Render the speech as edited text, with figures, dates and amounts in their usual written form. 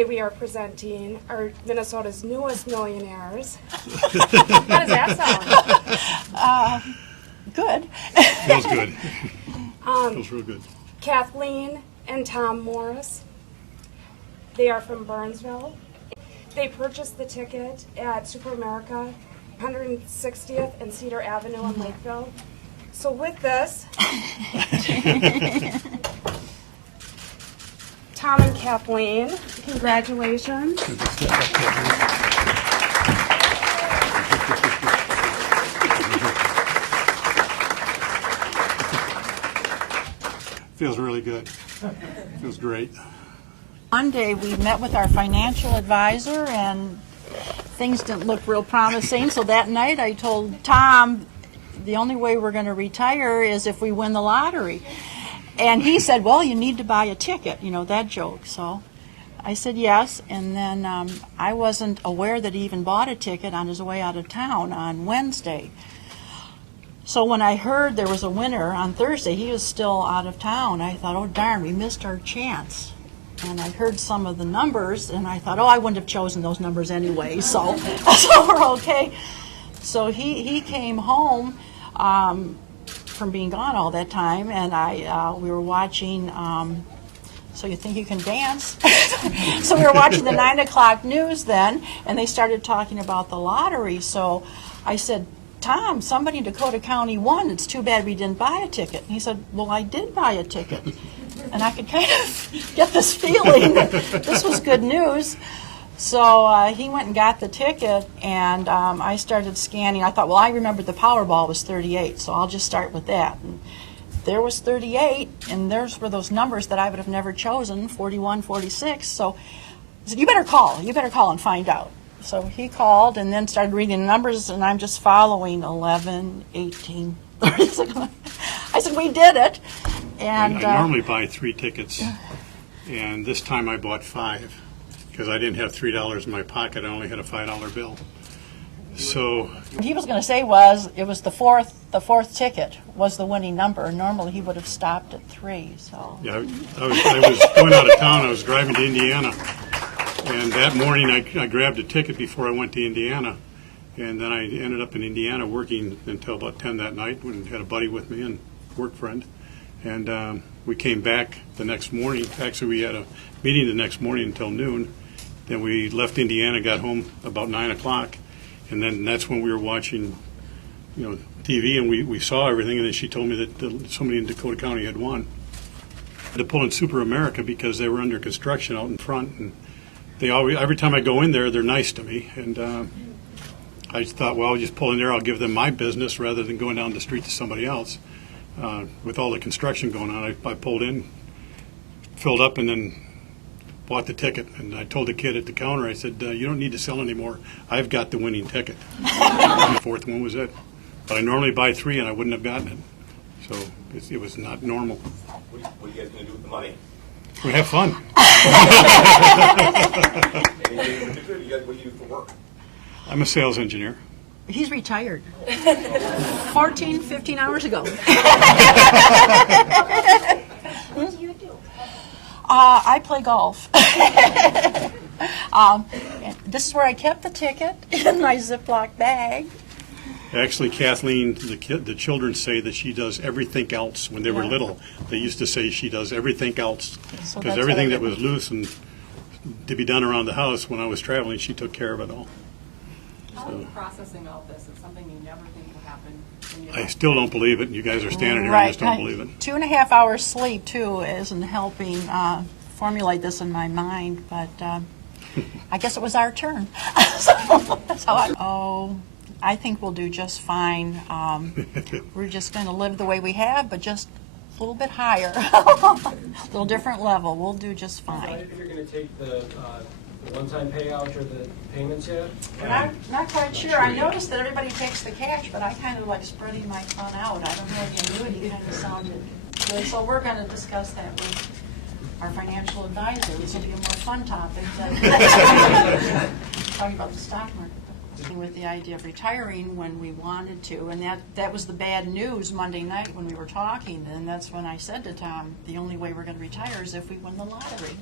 Today we are presenting our Minnesota's newest millionaires. How does that sound? Good. Feels good. Feels real good. Kathleen and Tom Morris. They are from Burnsville. They purchased the ticket at Super America, 160th and Cedar Avenue in Lakeville. So with this, Tom and Kathleen, congratulations. Feels really good. Feels great. Monday, we met with our financial advisor, and things didn't look real promising. So that night, I told Tom, the only way we're going to retire is if we win the lottery. And he said, well, you need to buy a ticket, you know, that joke. So I said yes, and then I wasn't aware that he even bought a ticket on his way out of town on Wednesday. So when I heard there was a winner on Thursday, he was still out of town. I thought, oh darn, we missed our chance. And I heard some of the numbers, and I thought, oh, I wouldn't have chosen those numbers anyway, so we're okay. So he came home from being gone all that time, and we were watching, So You Think You Can Dance? So we were watching the 9 o'clock news then, and they started talking about the lottery. So I said, Tom, somebody in Dakota County won. It's too bad we didn't buy a ticket. And he said, well, I did buy a ticket. And I could kind of get this feeling that this was good news. So he went and got the ticket, and I started scanning. I thought, well, I remembered the Powerball was 38, so I'll just start with that. And there was 38, and those were those numbers that I would have never chosen, 41, 46. So I said, you better call and find out. So he called and then started reading the numbers, and I'm just following 11, 18, 36. I said, we did it. And I normally buy 3 tickets, and this time I bought 5 because I didn't have $3 in my pocket. I only had a $5 bill. So what he was going to say was it was the fourth ticket was the winning number. Normally he would have stopped at 3. So yeah, I was going out of town. I was driving to Indiana, and that morning I grabbed a ticket before I went to Indiana, and then I ended up in Indiana working until about 10 that night. When I had a buddy with me and work friend, and we came back the next morning. Actually, we had a meeting the next morning until noon. Then we left Indiana, got home about 9 o'clock, and then that's when we were watching, TV, and we saw everything. And then she told me that somebody in Dakota County had won. I had to pull in Super America because they were under construction out in front, and they always, every time I go in there, they're nice to me. And I just thought, well, I'll just pull in there. I'll give them my business rather than going down the street to somebody else. With all the construction going on, I pulled in, filled up, and then bought the ticket. And I told the kid at the counter, I said, you don't need to sell anymore. I've got the winning ticket. The 4th one was it. But I normally buy 3, and I wouldn't have gotten it. So it was not normal. What are you guys going to do with the money? We have fun. Anything in particular? What do you do for work? I'm a sales engineer. he's retired 14, 15 hours ago. What do you do? I play golf. This is where I kept the ticket in my Ziploc bag. Actually, Kathleen, the children say that she does everything else. When they were little, they used to say she does everything else. So Because that's everything what I that was loose and to be done around the house when I was traveling, she took care of it all. How are you processing all this? It's something you never think will happen. When you I still don't believe it, and you guys are standing here Right. and just don't believe it. 2.5 hours sleep, too, isn't helping formulate this in my mind, but I guess it was our turn. So that's how I think we'll do just fine. We're just going to live the way we have, but just a little bit higher, a little different level. We'll do just fine. If you're going to take the one-time payout or the payments yet? Not quite sure. I noticed that everybody takes the cash, but I kind of like spreading my fun out. I don't know, the annuity kind of sounded good. So we're going to discuss that with our financial advisor. This will be a more fun topic than talking about the stock market. With the idea of retiring when we wanted to, and that was the bad news Monday night when we were talking, and that's when I said to Tom, the only way we're going to retire is if we win the lottery.